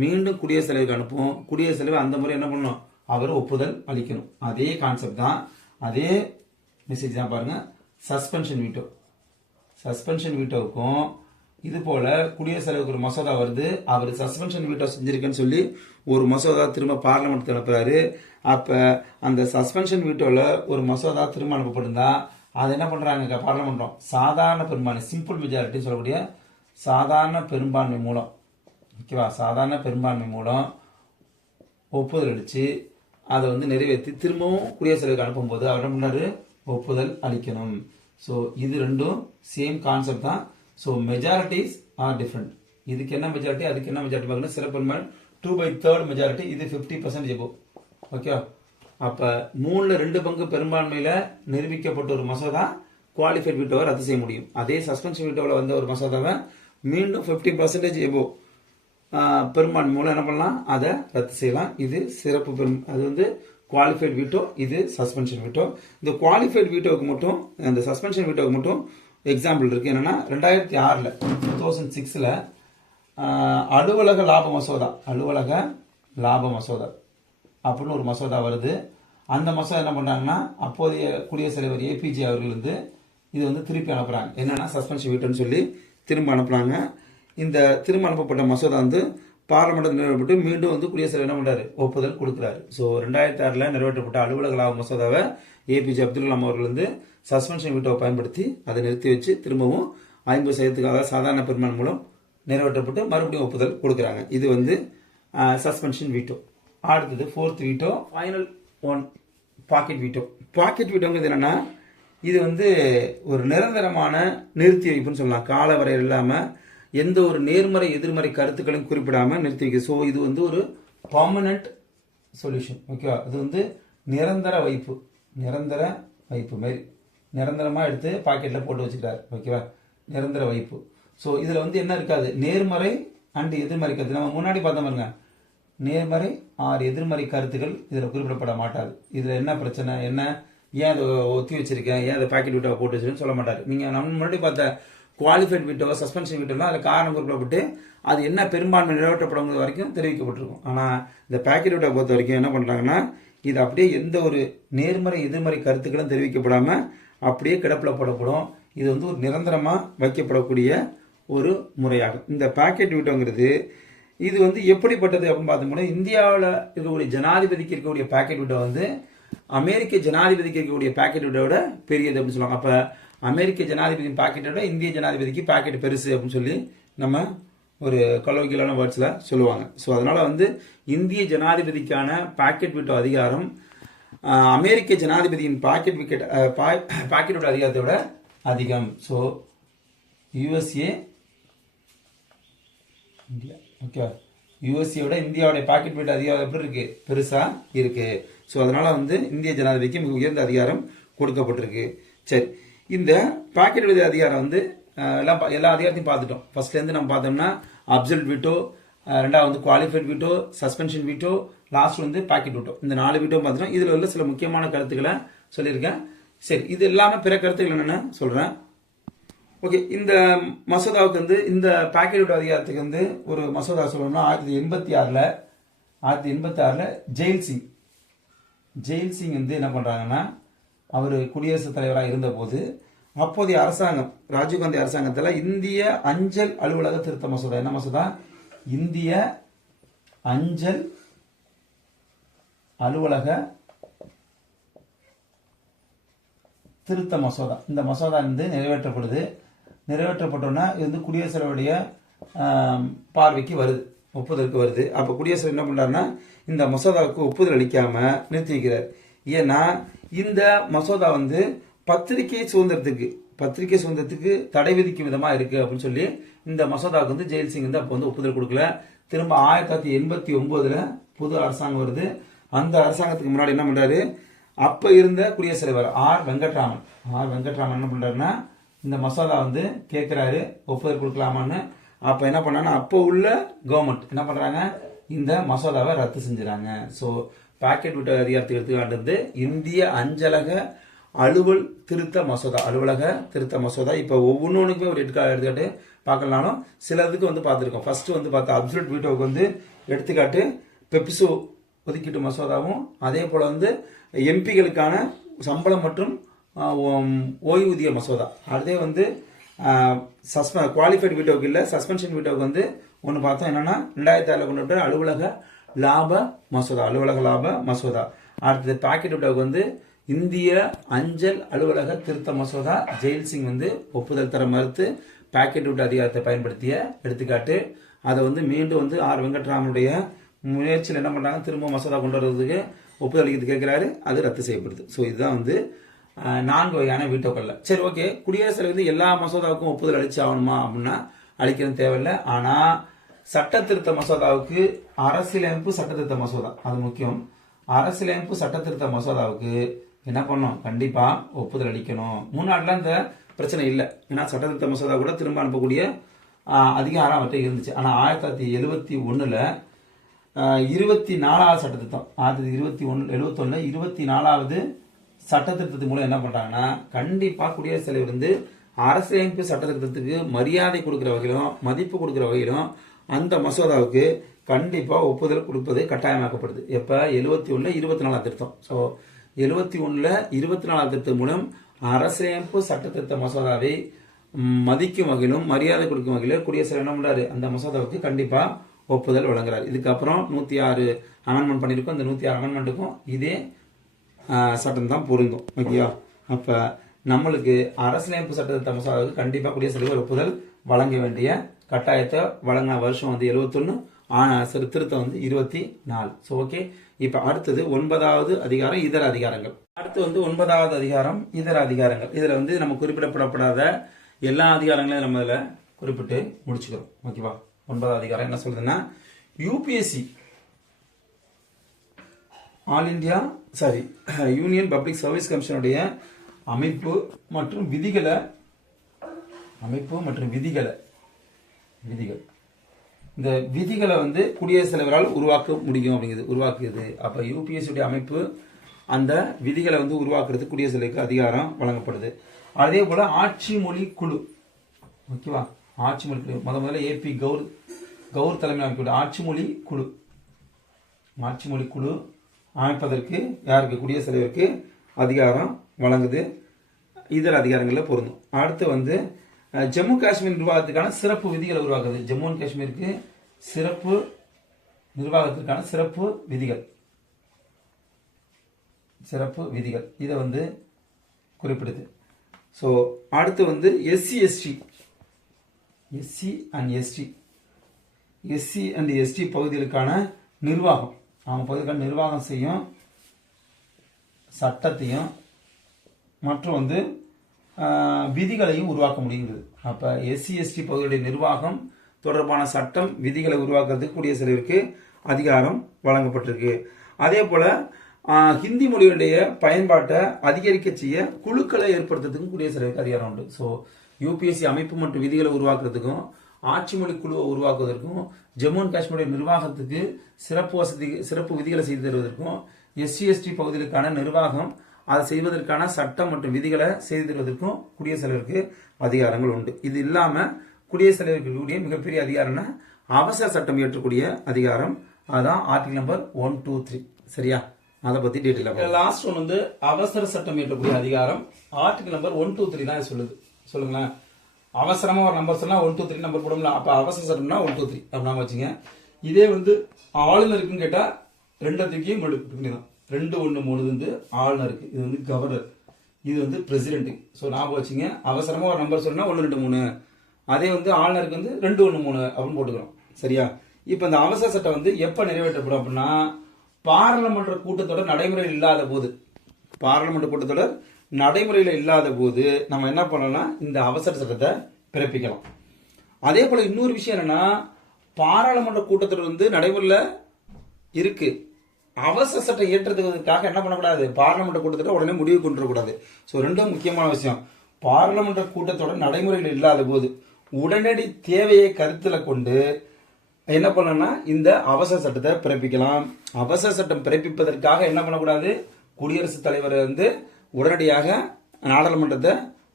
மீண்டும் குடியரசுத் தலைவருக்கு அனுப்பும். குடியரசுத் தலைவர் அந்த முறை என்ன பண்ணணும், அவர் ஒப்புதல் அளிக்கணும். அதே கான்செப்ட் தான், அதே மெசேஜ் தான் பாருங்க. சஸ்பென்ஷன் வீட்டோவுக்கும் இது போல குடியரசுத் தலைவருக்கு ஒரு மசோதா வருது, அவர் சஸ்பென்ஷன் வீட்டோ செஞ்சிருக்கேன்னு சொல்லி ஒரு மசோதா திரும்ப பார்லமெண்ட் அனுப்புறாரு. அப்ப அந்த சஸ்பென்ஷன் வீட்டோல ஒரு மசோதா திரும்ப அனுப்பப்பட்டிருந்தா அதை என்ன பண்றாங்க பார்லமெண்ட்டும் சாதாரண பெரும்பான்மை சிம்பிள் மெஜாரிட்டி சொல்லக்கூடிய சாதாரண பெரும்பான்மை மூலம், ஓகேவா, சாதாரண பெரும்பான்மை மூலம் ஒப்புதல் அளிச்சு அதை வந்து நிறைவேற்றி திரும்பவும் குடியரசுத் தலைவருக்கு அனுப்பும்போது அவர் என்ன பண்ணாரு, ஒப்புதல் அளிக்கணும். ஸோ இது ரெண்டும் சேம் கான்செப்ட் தான். So majorities are different. இதுக்கு என்ன மெஜாரிட்டி, அதுக்கு என்ன மெஜாரிட்டி பார்க்கணும். சிறப்பு 2/3 மெஜாரிட்டி, இது 50% எபோ, ஓகே. அப்ப 3/2 பங்கு பெரும்பான்மையில நிரூபிக்கப்பட்ட ஒரு மசோதா குவாலிஃபைட் வீட்டோவை ரத்து செய்ய முடியும். அதே சஸ்பென்ஷன் வீட்டோவில் வந்த ஒரு மசோதாவை மீண்டும் 50% எபோ பெரும்பான்மை மூலம் என்ன பண்ணலாம், அதை ரத்து செய்யலாம். இது சிறப்பு அது வந்து குவாலிஃபைட் வீட்டோ, இது சஸ்பென்ஷன் வீட்டோ. இந்த குவாலிஃபைட் வீட்டோவுக்கு மட்டும், இந்த சஸ்பென்ஷன் வீட்டோவுக்கு மட்டும் எக்ஸாம்பிள் இருக்கு. என்னன்னா 2006ல் அலுவலக லாப மசோதா, அலுவலக லாப மசோதா அப்படின்னு ஒரு மசோதா வருது. அந்த மசோதா என்ன பண்றாங்கன்னா அப்போதைய குடியரசுத் தலைவர் ஏபிஜே அவர்கள் வந்து இது வந்து திருப்பி அனுப்புறாங்க. என்னன்னா சஸ்பென்ஷன் வீட்டுன்னு சொல்லி திரும்ப அனுப்புறாங்க. இந்த திரும்ப அனுப்பப்பட்ட மசோதா வந்து பார்லமெண்ட் நிறைவேற்றப்பட்டு மீண்டும் வந்து குடியரசுத் தலைவர் என்ன பண்றாரு, ஒப்புதல் கொடுக்கிறாரு. ஸோ 2006ல் நிறைவேற்றப்பட்ட அலுவலக லாப மசோதாவை ஏபிஜே அப்துல் கலாம் அவர்கள் வந்து சஸ்பென்ஷன் வீட்டோவை பயன்படுத்தி அதை நிறுத்தி வச்சு திரும்பவும் 50%க்காக சாதாரண பெரும்பான்மை மூலம் நிறைவேற்றப்பட்டு மறுபடியும் ஒப்புதல் கொடுக்குறாங்க. இது வந்து சஸ்பென்ஷன் வீட்டோ. அடுத்தது 4th veto, final one pocket veto. Pocket வீட்டோங்கிறது என்னன்னா இது வந்து ஒரு நிரந்தரமான நிறுத்தி வைப்புன்னு சொல்லலாம். கால வரையறை இல்லாமல் எந்த ஒரு நேர்மறை எதிர்மறை கருத்துக்களையும் குறிப்பிடாமல் நிறுத்தி வைக்க. ஸோ இது வந்து ஒரு பர்மனன்ட் சொல்யூஷன், ஓகேவா. இது வந்து நிரந்தர வைப்பு, நிரந்தர வைப்பு மாதிரி நிரந்தரமாக எடுத்து பாக்கெட்டில் போட்டு வச்சுக்கிறார், ஓகேவா, நிரந்தர வைப்பு. ஸோ இதில் வந்து என்ன இருக்காது, நேர்மறை அண்ட் எதிர்மறை கருத்து. நம்ம முன்னாடி பார்த்த பாருங்க, நேர்மறை ஆர் எதிர்மறை கருத்துக்கள் இதில் குறிப்பிடப்பட மாட்டாது. இதில் என்ன பிரச்சனை, என்ன ஏன் அதை ஒத்தி வச்சிருக்கேன், ஏன் அதை பாக்கெட் வீட்டோ போட்டு வச்சிருக்கேன்னு சொல்ல மாட்டார். நீங்கள் நம்ம முன்னாடி பார்த்த குவாலிஃபைட் வீட்டோ, சஸ்பென்ஷன் வீட்டோலாம் அதில் காரணம் குறிப்பிடப்பட்டு அது என்ன பெரும்பான்மை நிறைவேற்றப்படும் வரைக்கும் தெரிவிக்கப்பட்டிருக்கும். ஆனால் இந்த பாக்கெட் வீட்டோ பொறுத்த வரைக்கும் என்ன பண்ணுறாங்கன்னா இது அப்படியே எந்த ஒரு நேர்மறை எதிர்மறை கருத்துக்களும் தெரிவிக்கப்படாமல் அப்படியே கிடப்பில் போடப்படும். இது வந்து ஒரு நிரந்தரமாக வைக்கப்படக்கூடிய ஒரு முறையாகும். இந்த பாக்கெட் வீட்டோங்கிறது இது வந்து எப்படிப்பட்டது அப்படின்னு பார்த்தோம்னா இந்தியாவில் இருக்கக்கூடிய ஜனாதிபதிக்கு இருக்கக்கூடிய பாக்கெட் வீட்டோ வந்து அமெரிக்க ஜனாதிபதிக்கு இருக்கக்கூடிய பாக்கெட் வீட்டோட பெரியது அப்படின்னு சொல்லுவாங்க. அப்போ அமெரிக்க ஜனாதிபதியின் பாக்கெட்டோட இந்திய ஜனாதிபதிக்கு பாக்கெட் பெருசு அப்படின்னு சொல்லி நம்ம ஒரு கலோக்கியலான வேர்ட்ஸில் சொல்லுவாங்க. ஸோ அதனால வந்து இந்திய ஜனாதிபதிக்கான பாக்கெட் வீட்டோ அதிகாரம் அமெரிக்க ஜனாதிபதியின் பாக்கெட்டோட அதிகாரத்தை விட அதிகம். So USA India, okay, USA இந்தியாவுடைய பாக்கெட் வீட்டு அதிகாரம் எப்படி இருக்கு, பெருசா இருக்கு. ஸோ அதனால வந்து இந்திய ஜனாதிபதிக்கு மிக உயர்ந்த அதிகாரம் கொடுக்கப்பட்டிருக்கு. சரி, இந்த பாக்கெட் வீட்டு அதிகாரம் வந்து எல்லா அதிகாரத்தையும் பார்த்துட்டோம். ஃபர்ஸ்ட்லேருந்து நம்ம பார்த்தோம்னா அப்சல்யூட் வீட்டோ, ரெண்டாவது வந்து qualified veto, suspension veto, last வந்து பாக்கெட் வீட்டோ. இந்த 4 வீட்டோ பார்த்துட்டோம். இதில் உள்ள சில முக்கியமான கருத்துக்களை சொல்லியிருக்கேன். சரி, இது இல்லாமல் பிற கருத்துக்கள் என்னென்னு சொல்கிறேன். ஓகே, இந்த மசோதாவுக்கு வந்து இந்த பாக்கெட் வீட்டோ அதிகாரத்துக்கு வந்து ஒரு மசோதா சொல்லணும்னா 1986ல் ஜெயில் சிங் வந்து என்ன பண்ணுறாங்கன்னா அவர் குடியரசுத் தலைவராக இருந்தபோது அப்போதைய அரசாங்கம் ராஜீவ்காந்தி அரசாங்கத்தில் இந்திய அஞ்சல் அலுவலக திருத்த மசோதா, என்ன மசோதா, இந்திய அஞ்சல் அலுவலக திருத்த மசோதா, இந்த மசோதா வந்து நிறைவேற்றப்பட்டோன்னா இது வந்து குடியரசுத் தலைவருடைய பார்வைக்கு வருது, ஒப்புதலுக்கு வருது. அப்போ குடியரசு என்ன பண்றாருன்னா இந்த மசோதாவுக்கு ஒப்புதல் அளிக்காம நிறுத்தி வைக்கிறார். ஏன்னா இந்த மசோதா வந்து பத்திரிகை சுதந்திரத்துக்கு தடை விதிக்கும் விதமா இருக்கு அப்படின்னு சொல்லி இந்த மசோதாவுக்கு வந்து ஜெயில் சிங் வந்து அப்போ வந்து ஒப்புதல் கொடுக்கல. திரும்ப 1989ல் புது அரசாங்கம் வருது. அந்த அரசாங்கத்துக்கு முன்னாடி என்ன பண்றாரு, அப்ப இருந்த குடியரசுத் தலைவர் ஆர் வெங்கட்ராமன் என்ன பண்றாருன்னா இந்த மசோதா வந்து கேட்கிறாரு ஒப்புதல் கொடுக்கலாமான்னு. அப்ப என்ன பண்ணாங்கன்னா அப்போ உள்ள கவர்மெண்ட் என்ன பண்றாங்க, இந்த மசோதாவை ரத்து செஞ்சுறாங்க. ஸோ பாக்கெட் வீட்டு அதிகாரத்துக்கு எடுத்துக்காட்டு இந்திய அஞ்சலக அலுவலக திருத்த மசோதா. இப்போ ஒவ்வொன்றுக்குமே ஒரு எடுத்துக்காட்டு பார்க்கலாலும் சிலதுக்கு வந்து பார்த்துருக்கோம். ஃபர்ஸ்ட் வந்து பார்த்தா அப்சல்யூட் வீட்டோவுக்கு வந்து எடுத்துக்காட்டு பெப்சோ ஒதுக்கீட்டு மசோதாவும், அதே போல வந்து எம்பிகளுக்கான சம்பளம் மற்றும் ஓய்வூதிய மசோதா, அதே வந்து குவாலிஃபைடு வீட்டோவுக்கு இல்லை, சஸ்பென்ஷன் வீட்டோவுக்கு வந்து ஒன்று பார்த்தோம். என்னன்னா 2006 கொண்டு வர அலுவலக லாப மசோதா. அடுத்தது பாக்கெட் வீட்டோவுக்கு வந்து இந்திய அஞ்சல் அலுவலக திருத்த மசோதா. ஜெயில் சிங் வந்து ஒப்புதல் தர மறுத்து பாக்கெட் விட்டு அதிகாரத்தை பயன்படுத்திய எடுத்துக்காட்டு. அதை வந்து மீண்டும் வந்து ஆர் வெங்கட்ராமனுடைய முயற்சியில் என்ன பண்றாங்க, திரும்ப மசோதா கொண்டு வர்றதுக்கு ஒப்புதல் அளிக்கிறது கேட்கிறாரு, அது ரத்து செய்யப்படுது. ஸோ இதுதான் வந்து 4 வகையான வீட்டோக்கள்ல. சரி, ஓகே, குடியரசுத் தலைவர் வந்து எல்லா மசோதாவுக்கும் ஒப்புதல் அளிச்சு ஆகணுமா அப்படின்னா அளிக்கிறது தேவையில்லை. ஆனா சட்ட திருத்த மசோதாவுக்கு அரசியலமைப்பு சட்ட திருத்த மசோதா அது முக்கியம். அரசியலமைப்பு சட்ட திருத்த மசோதாவுக்கு என்ன பண்ணும், கண்டிப்பா ஒப்புதல் அளிக்கணும். முன்னாடில இந்த பிரச்சனை இல்லை. ஏன்னா சட்ட திருத்த மசோதா கூட திரும்ப அனுப்பக்கூடிய அதிகாரம் அவர்கிட்ட இருந்துச்சு. ஆனா 1971 24வது சட்ட திருத்தம், 1971 24வது சட்ட திருத்தத்தின் மூலம் என்ன பண்றாங்கன்னா, கண்டிப்பா குடியரசுத் தலைவர் வந்து அரசியலமைப்பு சட்ட திருத்தத்துக்கு மரியாதை கொடுக்கிற வகையிலும் மதிப்பு கொடுக்கிற வகையிலும் அந்த மசோதாவுக்கு கண்டிப்பா ஒப்புதல் கொடுப்பது கட்டாயமாக்கப்படுது. எப்ப 71 24 திருத்தம். ஸோ 71 24 திருத்தம் மூலம் அரசியலமைப்பு சட்ட திருத்த மசோதாவை மதிக்கும் வகையிலும் மரியாதை கொடுக்கும் வகையிலும் குடியரசுத் தலைவர் என்ன பண்றாரு, அந்த மசோதாவுக்கு கண்டிப்பா ஒப்புதல் வழங்குறாரு. இதுக்கப்புறம் 106 அமெண்ட்மெண்ட் பண்ணியிருக்கோம். இந்த 106 அமெண்ட்மெண்ட்டுக்கும் இதே சட்டம் தான் பொருந்தும். ஓகேயா? அப்ப நம்மளுக்கு அரசியலமைப்பு சட்ட மசோதாவுக்கு கண்டிப்பா குடியரசுத் தலைவர் ஒப்புதல் வழங்க வேண்டிய கட்டாயத்தை வழங்கின வருஷம் வந்து 71, திருத்தம் வந்து 24. ஸோ ஓகே, இப்ப அடுத்தது 9வது அதிகாரம் இதர அதிகாரங்கள். அடுத்து வந்து 9வது அதிகாரம் இதர அதிகாரங்கள். இதுல வந்து நம்ம குறிப்பிடப்படாத எல்லா அதிகாரங்களையும் நம்ம இதுல குறிப்பிட்டு முடிச்சுக்கிறோம். ஓகேவா? 9வது அதிகாரம் என்ன சொல்றதுன்னா, UPSC all India Union Public Service கமிஷனுடைய அமைப்பு மற்றும் விதிகள் இந்த விதிகளை வந்து குடியரசுத் தலைவரால் உருவாக்க முடியும் உருவாக்குது. அப்ப யூபிஎஸ்சி அமைப்பு அந்த விதிகளை வந்து உருவாக்குறது குடியரசுத் தலைவருக்கு அதிகாரம் வழங்கப்படுது. அதே போல ஆட்சி மொழி குழு. ஓகேவா? ஆட்சி மொழி குழு முதல்ல ஏபி கவுர் தலைமையில் அமைக்கக்கூடிய ஆட்சி மொழி குழு அமைப்பதற்கு யாருக்கு, குடியரசுத் தலைவருக்கு அதிகாரம் வழங்குது. இதர அதிகாரங்களில் பொருந்தும். அடுத்து வந்து ஜம்மு காஷ்மீர் நிர்வாகத்துக்கான சிறப்பு விதிகளை உருவாக்குது. ஜம்மு அண்ட் காஷ்மீருக்கு சிறப்பு நிர்வாகத்திற்கான சிறப்பு விதிகள் இதை வந்து குறிப்பிடுது. ஸோ அடுத்து வந்து எஸ்சி அண்ட் எஸ்டி பகுதிகளுக்கான நிர்வாகம், அவங்க பகுதிகளுக்கான நிர்வாகம் செய்யும் சட்டத்தையும் மற்றும் வந்து விதிகளையும் உருவாக்க முடியுது. அப்ப எஸ்சி எஸ்டி பகுதியுடைய நிர்வாகம் தொடர்பான சட்டம் விதிகளை உருவாக்குறதுக்கு குடியரசுத் தலைவருக்கு அதிகாரம் வழங்கப்பட்டிருக்கு. அதே போல ஹிந்தி மொழியுடைய பயன்பாட்டை அதிகரிக்க செய்ய குழுக்களை ஏற்படுத்துறதுக்கும் குடியரசுத் தலைவருக்கு அதிகாரம் உண்டு. ஸோ யூபிஎஸ்சி அமைப்பு மற்றும் விதிகளை உருவாக்குறதுக்கும் ஆட்சி மொழி குழுவை உருவாக்குவதற்கும் ஜம்மு அண்ட் காஷ்மீர் நிர்வாகத்துக்கு சிறப்பு விதிகளை செய்து தருவதற்கும் எஸ்சி எஸ்டி பகுதிகளுக்கான நிர்வாகம் அதை செய்வதற்கான சட்டம் மற்றும் விதிகளை செய்து தருவதற்கும் குடியரசுத் தலைவருக்கு அதிகாரங்கள் உண்டு. இது இல்லாம குடியரசுத் தலைவருக்கு மிகப்பெரிய அதிகாரம்னா அவசர சட்டம் இயற்றக்கூடிய அதிகாரம். அதான் ஆர்டிகல் நம்பர் 123. சரியா? அதை பத்தி டீட்டெயில். லாஸ்ட் ஒன் வந்து அவசர சட்டம் இயற்றக்கூடிய அதிகாரம். ஆர்டிகல் நம்பர் 123 தான் சொல்லுது. சொல்லுங்களேன், அவசரமா ஒரு நம்பர் சொன்னா 123 நம்பர் போடும்ல. அப்ப அவசர சட்டம்னா 123 அப்படின்னா வச்சுங்க. இதே வந்து ஆளுநருக்குன்னு கேட்டா 2 முன்னாடி 213 வந்து ஆளுநருக்கு, இது வந்து கவர்னர், இது வந்து பிரசிடென்ட். ஸோ ஞாபகம் வச்சுங்க, அவசரமா ஒரு நம்பர் சொன்னா 123, அதே வந்து ஆளுநருக்கு வந்து 213 அப்படின்னு போட்டுக்கிறோம். சரியா? இப்ப இந்த அவசர சட்டம் வந்து எப்ப நிறைவேற்றப்படும் அப்படின்னா பாராளுமன்ற கூட்டத்தொடர் நடைமுறையில் இல்லாத போது நம்ம என்ன பண்ணலாம்னா இந்த அவசர சட்டத்தை பிறப்பிக்கலாம். அதே போல இன்னொரு விஷயம் என்னன்னா, பாராளுமன்ற கூட்டத்தொடர் வந்து நடைமுறையில் இருக்கு, அவசர சட்டம் ஏற்றதுக்காக என்ன பண்ணக்கூடாது, பாராளுமன்ற கூட்டத்தொடர் உடனே முடிவு கொண்டு வரக்கூடாது. ஸோ ரெண்டும் முக்கியமான விஷயம். பாராளுமன்ற கூட்டத்தொடர் நடைமுறையில் இல்லாத போது உடனடி தேவையை கருத்தில் கொண்டு என்ன பண்ணணும்னா இந்த அவசர சட்டத்தை பிறப்பிக்கலாம். அவசர சட்டம் பிறப்பிப்பதற்காக என்ன பண்ணக்கூடாது, குடியரசுத் தலைவர் வந்து உடனடியாக நாடாளுமன்றத்தை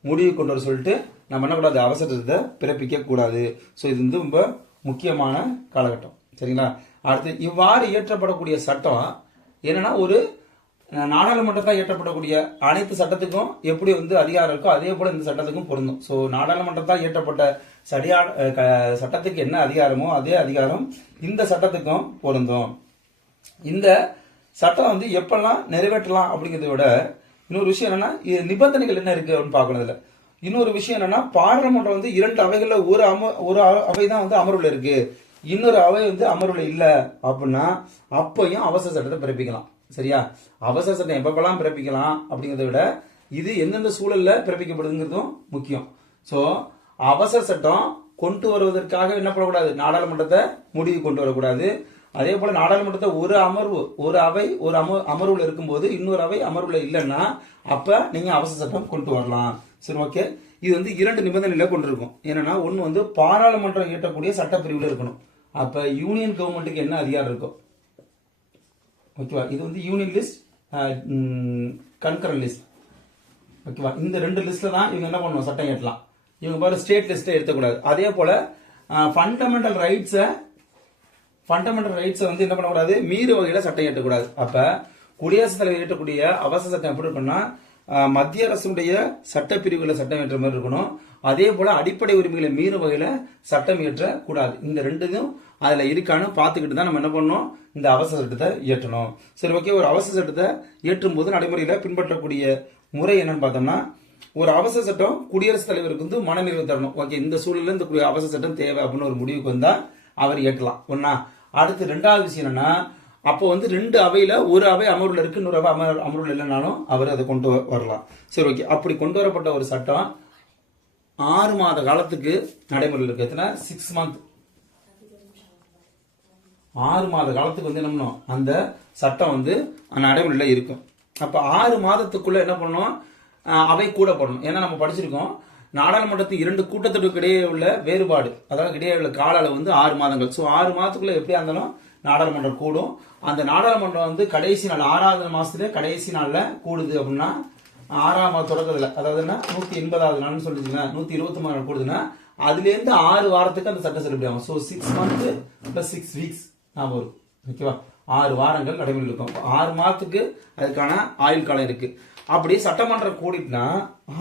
முடிவு கொண்டு வர சொல்லிட்டு நம்ம என்ன கூடாது, அவசர சட்டத்தை பிறப்பிக்க கூடாது. ஸோ இது வந்து ரொம்ப முக்கியமான காலகட்டம். சரிங்களா? அடுத்து இவ்வாறு இயற்றப்படக்கூடிய சட்டம் என்னன்னா ஒரு நாடாளுமன்றத்தால் இயற்றப்படக்கூடிய அனைத்து சட்டத்துக்கும் எப்படி வந்து அதிகாரம் இருக்கோ அதே போல இந்த சட்டத்துக்கும் பொருந்தும். ஸோ நாடாளுமன்றத்தால் இயற்றப்பட்ட சட்டத்துக்கு என்ன அதிகாரமோ அதே அதிகாரம் இந்த சட்டத்துக்கும் பொருந்தும். இந்த சட்டம் வந்து எப்பெல்லாம் நிறைவேற்றலாம் அப்படிங்கிறத விட இன்னொரு விஷயம் என்னன்னா நிபந்தனைகள் என்ன இருக்கு அப்படின்னு பார்க்கணும். இதுல இன்னொரு விஷயம் என்னன்னா பாராளுமன்றம் வந்து 2 அவைகள்ல ஒரு அவை தான் வந்து அமர்வுல இருக்கு, இன்னொரு அவை வந்து அமர்வுல இல்ல அப்படின்னா அப்பையும் அவசர சட்டத்தை பிறப்பிக்கலாம். சரியா? அவசர சட்டம் எப்பப்பெல்லாம் பிறப்பிக்கலாம் அப்படிங்கிறத விட இது எந்தெந்த சூழல்ல பிறப்பிக்கப்படுதுங்கிறதும் முக்கியம். சோ அவசர சட்டம் கொண்டு வருவதற்காக என்ன பண்ணக்கூடாது, நாடாளுமன்றத்தை முடிவு கொண்டு வரக்கூடாது. அதே போல நாடாளுமன்றத்தை ஒரு அவை அமர்வுல இருக்கும்போது இன்னொரு அவை அமர்வுல இல்லைன்னா அப்ப நீங்க அவசர சட்டம் கொண்டு வரலாம். சரி, ஓகே. இது வந்து 2 நிபந்தனைகளை கொண்டிருக்கும். என்னன்னா ஒன்னு வந்து பாராளுமன்றம் இயற்றக்கூடிய சட்டப்பிரிவுல இருக்கணும். அப்ப யூனியன் கவர்மெண்ட்டுக்கு என்ன அதிகாரம் இருக்கும், ஓகேவா? இது வந்து யூனியன் லிஸ்ட், கன்கரண்ட் லிஸ்ட், ஓகேவா? இந்த 2 லிஸ்ட்ல தான் இவங்க என்ன பண்ணுவோம், சட்டம் இயற்றலாம். இவங்க பாரு ஸ்டேட் லிஸ்ட்டை எடுத்துக்கூடாது. அதே போல ஃபண்டமெண்டல் ரைட்ஸை வந்து என்ன பண்ணக்கூடாது, மீறு வகையில சட்டம் இயற்றக்கூடாது. அப்ப குடியரசுத் தலைவர் இயற்றக்கூடிய அவசர சட்டம் எப்படி இருக்குன்னா மத்திய அரசுடைய சட்டப்பிரிவுகளை சட்டம் இயற்ற மாதிரி இருக்கணும். அதே போல அடிப்படை உரிமைகளை மீறும் வகையில சட்டம் இயற்ற கூடாது. இந்த 2ம் அதுல இருக்கான்னு பார்த்துக்கிட்டு தான் நம்ம என்ன பண்ணணும், இந்த அவசர சட்டத்தை இயற்றணும். சரி, ஓகே. ஒரு அவசர சட்டத்தை இயற்றும் போது நடைமுறையில பின்பற்றக்கூடிய முறை என்னன்னு பார்த்தோம்னா, ஒரு அவசர சட்டம் குடியரசுத் தலைவருக்கு வந்து மனநிறைவு தரணும். ஓகே, இந்த சூழல்ல இந்த அவசர சட்டம் தேவை அப்படின்னு ஒரு முடிவுக்கு வந்தா அவர் இயக்கலாம். ஒன்னா. அடுத்து 2வது விஷயம் என்னன்னா, அப்போ வந்து 2 அவையில ஒரு அவை அமர்வுல இருக்கு, இன்னொரு அவை அமர்வுல இல்லைனாலும் அவர் அதை கொண்டு வரலாம். சரி, ஓகே. அப்படி கொண்டு வரப்பட்ட ஒரு சட்டம் 6 மாத காலத்துக்கு நடைமுறையில் இருக்கு. எத்தனை? 6 மந்த். 6 மாத காலத்துக்கு வந்து என்ன பண்ணணும், அந்த சட்டம் வந்து நடைமுறையில இருக்கும். அப்ப 6 மாதத்துக்குள்ள என்ன பண்ணணும், அவை கூட போடணும். ஏன்னா நம்ம படிச்சிருக்கோம், நாடாளுமன்றத்தின் 2 கூட்டத்தொடருக்கு இடையே உள்ள வேறுபாடு, அதாவது இடையே உள்ள கால அளவு வந்து 6 மாதங்கள். ஸோ 6 மாதத்துக்குள்ள எப்படியா இருந்தாலும் நாடாளுமன்றம் கூடும். அந்த நாடாளுமன்றம் வந்து கடைசி நாள் 6வது மாசத்துல கடைசி நாள்ல கூடுது அப்படின்னா 6ஆம் மாத தொடக்கத்துல, அதாவது 180வது நாள்னு சொல்லிச்சுன்னா 123 நாள் கூடுதுன்னா அதுல இருந்து 6 வாரத்துக்கு அந்த சட்டம் செல்லுபடி ஆகும். ஸோ 6 மந்த் பிளஸ் 6 வீக்ஸ் நான் வரும். ஓகேவா? 6 வாரங்கள் நடைமுறையில் இருக்கும். 6 மாதத்துக்கு அதுக்கான ஆயுள் காலம் இருக்கு. அப்படி சட்டமன்றம் கூடிட்டுனா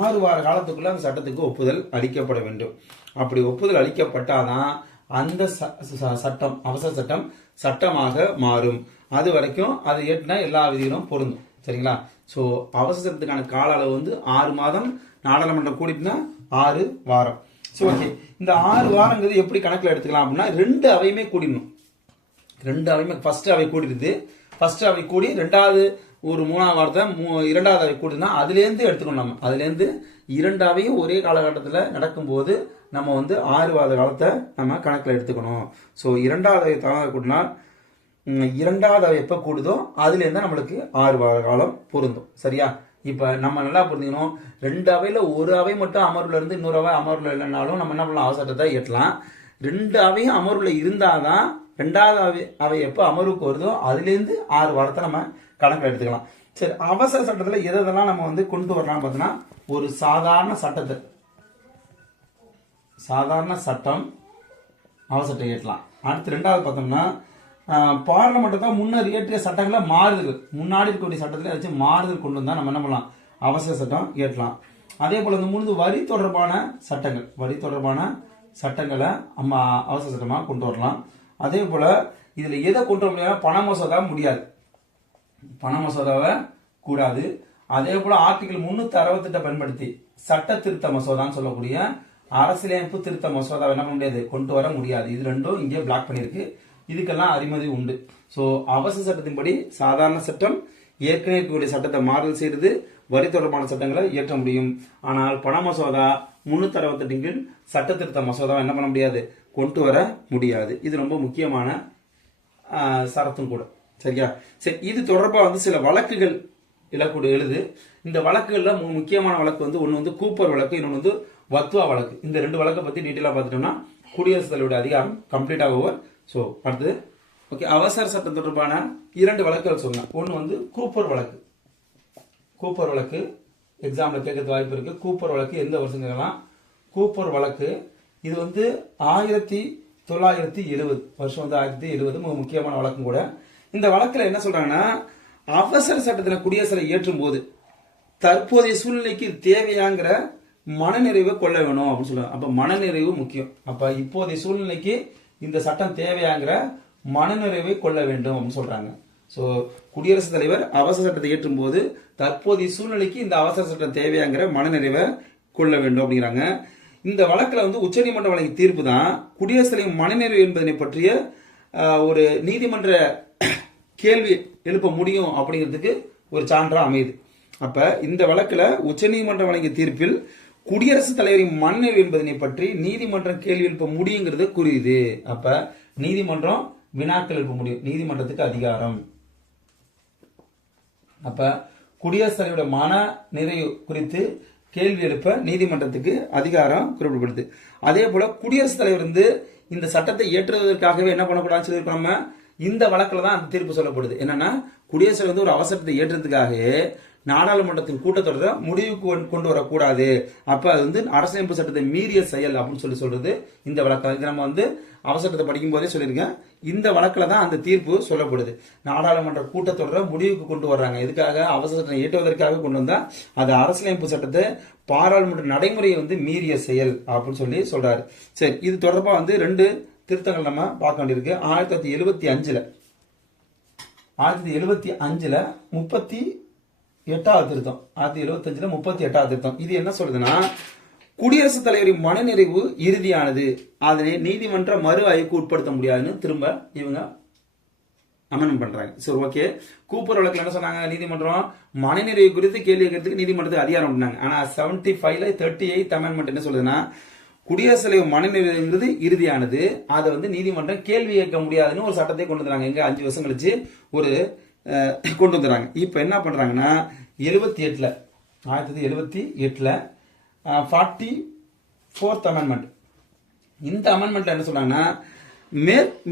6 வார காலத்துக்குள்ள அந்த சட்டத்துக்கு ஒப்புதல் அளிக்கப்பட வேண்டும். அப்படி ஒப்புதல் அளிக்கப்பட்டாதான் அந்த சட்டம் அவசர சட்டம் சட்டமாக மாறும். அது வரைக்கும் அது ஏற்றினா எல்லா விதிகளும் பொருந்தும். சரிங்களா? சோ அவசர சட்டத்துக்கான கால அளவு வந்து 6 மாதம், நாடாளுமன்றம் கூடிட்டுனா 6 வாரம். சோ ஓகே, இந்த 6 வாரங்கிறது எப்படி கணக்குல எடுத்துக்கலாம் அப்படின்னா 2 அவையுமே கூடிடணும். 2 அவையுமே ஃபர்ஸ்ட் அவை கூடிடுது, ஃபர்ஸ்ட் அவை கூடி 2வது ஒரு 3ஆம் வாரத்தை 2வது அவை கூடுதுன்னா அதுல இருந்து எடுத்துக்கணும். நம்ம அதுல இருந்து 2 அவையும் ஒரே காலகட்டத்தில் நடக்கும்போது நம்ம வந்து 6 வார காலத்தை நம்ம கணக்கில் எடுத்துக்கணும். ஸோ 2வது அவை தானாக கூடினா 2வது அவை எப்போ கூடுதோ அதுல இருந்து நம்மளுக்கு 6 வார காலம் பொருந்தும். சரியா? இப்ப நம்ம நல்லா புரிஞ்சுக்கணும், 2 அவையில ஒரு அவை மட்டும் அமர்வுல இருந்து இன்னொரு அவை அமர்வுல இல்லைனாலும் நம்ம என்ன பண்ணலாம், அவசரத்தை ஏற்றலாம். 2 அவையும் அமர்வுல இருந்தாதான் 2வது அவை எப்போ அமர்வுக்கு வருதோ அதுல இருந்து 6 வாரத்தை நம்ம கணக்கில் எடுத்துக்கலாம். சரி, அவசர சட்டத்துல எதெல்லாம் நம்ம வந்து கொண்டு வரலாம் பார்த்தோம்னா, ஒரு சாதாரண சட்டம் அவசரத்தை ஏற்றலாம். அடுத்து 2வது பார்த்தோம்னா பார்லமெண்ட் தான் முன்னர் இயற்றிய சட்டங்களை மாறுதல், முன்னாடி இருக்கக்கூடிய சட்டத்தில் ஏதாச்சும் மாறுதல் கொண்டு வந்தா நம்ம என்ன பண்ணலாம், அவசர சட்டம் ஏற்றலாம். அதே போல இந்த 3 வரி தொடர்பான சட்டங்களை நம்ம அவசர சட்டமா கொண்டு வரலாம். அதே போல இதுல எதை கொண்டு வர முடியாது, பண மசோதா முடியாது, பண மசோதாவை கூடாது. அதே போல ஆர்டிகல் 368 பயன்படுத்தி சட்ட திருத்த மசோதான்னு சொல்லக்கூடிய அரசியலமைப்பு திருத்த மசோதாவை என்ன பண்ண முடியாது, கொண்டு வர முடியாது. இது 2ம் இங்கே பிளாக் பண்ணிருக்கு. இதுக்கெல்லாம் அனுமதி உண்டு. சோ அவசர சட்டத்தின்படி சாதாரண சட்டம், ஏற்கனவே இருக்கக்கூடிய சட்டத்தை மாறுதல் செய்து வரி தொடர்பான சட்டங்களை இயற்ற முடியும். ஆனால் பண மசோதா 368 கீழ் சட்ட திருத்த மசோதாவை என்ன பண்ண முடியாது, கொண்டு வர முடியாது. இது ரொம்ப முக்கியமான சரத்தும் கூட. சரியா? சரி, இது தொடர்பா வந்து சில வழக்குகள் எழுது. இந்த வழக்குகள்ல முக்கியமான வழக்கு வந்து ஒன்னு வந்து கூப்பர் வழக்கு, இன்னொன்று வந்து வத்வா வழக்கு. இந்த 2 வழக்கை பத்தி டீட்டெயிலா பார்த்துட்டோம்னா குடியரசுத் தலைவருடைய அதிகாரம் கம்ப்ளீட் ஓவர். சோ அடுத்தது ஓகே, அவசர சட்டம் தொடர்பான 2 வழக்குகள் சொன்னேன். ஒன்னு வந்து கூப்பர் வழக்கு எக்ஸாம்ல கேட்கறது வாய்ப்பு இருக்கு. கூப்பர் வழக்கு எந்த வருஷம் கேட்கலாம். கூப்பர் வழக்கு இது வந்து 1970 வருஷம் வந்து 1970 முக்கியமான வழக்கும் கூட. இந்த வழக்குல என்ன சொல்றாங்கன்னா, அவசர சட்டத்தில் குடியரசை ஏற்றும் போது தற்போதைய சூழ்நிலைக்கு இது தேவையாங்கிற மனநிறைவை கொள்ள வேணும் அப்படின்னு சொல்லுவாங்க. அப்ப மனநிறைவு முக்கியம். அப்ப இப்போதைய சூழ்நிலைக்கு இந்த சட்டம் தேவையாங்கிற மனநிறைவை கொள்ள வேண்டும் அப்படின்னு சொல்றாங்க. ஸோ குடியரசுத் தலைவர் அவசர சட்டத்தை ஏற்றும் போது தற்போதைய சூழ்நிலைக்கு இந்த அவசர சட்டம் தேவையாங்கிற மனநிறைவை கொள்ள வேண்டும் அப்படிங்கிறாங்க. இந்த வழக்கில் வந்து உச்சநீதிமன்றம் வழங்கிய தீர்ப்பு தான் குடியரசுத் தலைவர் மனநிறைவு என்பதனை பற்றிய ஒரு நீதிமன்ற கேள்வி எழுப்ப முடியும் அப்படிங்கிறதுக்கு ஒரு சான்றா அமையுது. அப்ப இந்த வழக்கில் உச்சநீதிமன்றம் வழங்கிய தீர்ப்பில் குடியரசுத் தலைவரின் மனநிறைவு என்பதனை பற்றி நீதிமன்றம் கேள்வி எழுப்ப முடியுங்கிறது குறியுது. அப்ப நீதிமன்றம் வினாக்கள் எழுப்ப முடியும், நீதிமன்றத்துக்கு அதிகாரம். அப்ப குடியரசுத் தலைவருடைய மன நிறைவு குறித்து கேள்வி எழுப்ப நீதிமன்றத்துக்கு அதிகாரம் குறிப்பிடப்படுது. அதே போல குடியரசுத் தலைவர் வந்து இந்த சட்டத்தை ஏற்றுவதற்காகவே என்ன பண்ணக்கூடாதுன்னு சொல்லியிருக்கோம். நம்ம இந்த வழக்கில் தான் அந்த தீர்ப்பு சொல்லப்படுது. என்னன்னா குடியரசுத் வந்து ஒரு அவசரத்தை ஏற்றதுக்காக நாடாளுமன்றத்தின் கூட்டத்தொடரை முடிவுக்கு கொண்டு வரக்கூடாது. அப்ப அது வந்து அரசியலமைப்பு சட்டத்தை மீறிய செயல் அப்படின்னு சொல்றது இந்த வழக்கு. இது நம்ம வந்து அவசரத்தை படிக்கும் போதே சொல்லியிருக்கேன். இந்த வழக்கில் தான் அந்த தீர்ப்பு சொல்லப்படுது. நாடாளுமன்ற கூட்டத்தொடரை முடிவுக்கு கொண்டு வர்றாங்க. எதுக்காக? அவசர சட்டம் ஏற்றுவதற்காக கொண்டு வந்தா அது அரசியலமைப்பு சட்டத்தை பாராளுமன்ற நடைமுறையை வந்து மீறிய செயல் அப்படின்னு சொல்றாரு. சரி, இது தொடர்பா வந்து 2 திருத்தங்கள் நம்ம பார்க்க வேண்டியிருக்கு. 1975 38வது திருத்தம், 1975 38வது திருத்தம். இது என்ன சொல்றதுன்னா, குடியரசுத் தலைவரின் மனநிறைவு இறுதியானது, அதனை நீதிமன்ற மறு ஆய்வுக்கு உட்படுத்த முடியாதுன்னு திரும்ப இவங்க அமெண்ட்மென்ட் பண்றாங்க. சரி, ஓகே. கூப்பர் வழக்கில் என்ன சொன்னாங்க? நீதிமன்றம் மனநிறைவு குறித்து கேள்வி கேட்கறதுக்கு நீதிமன்றத்துக்கு அதிகாரம் பண்ணாங்க. ஆனா 75ல 38th அமெண்ட்மென்ட் என்ன சொல்லுதுன்னா, குடியரசுத் தலைவர் மனநிறைவுங்கிறது இறுதியானது, அதை வந்து நீதிமன்றம் கேள்வி கேட்க முடியாதுன்னு ஒரு சட்டத்தை கொண்டு வந்தாங்க. எங்க 5 வருஷம் கழிச்சு ஒரு கொண்டு வந்துறாங்க. இப்ப என்ன பண்றாங்கன்னா 1978ல 44th அமெண்ட்மெண்ட். இந்த அமெண்ட்மெண்ட்ல என்ன சொன்னாங்கன்னா,